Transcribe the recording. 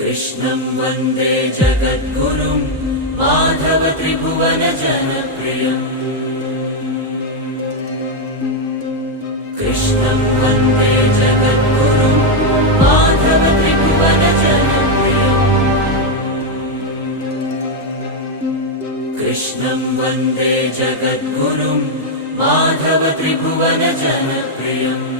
कृष्णं वन्दे जगद्गुरुं माधव त्रिभुवन जनप्रियम् कृष्णं वन्दे जगद्गुरुं माधव त्रिभुवन जनप्रियम् कृष्णं वन्दे जगद्गुरुं माधव त्रिभुवन जनप्रियम्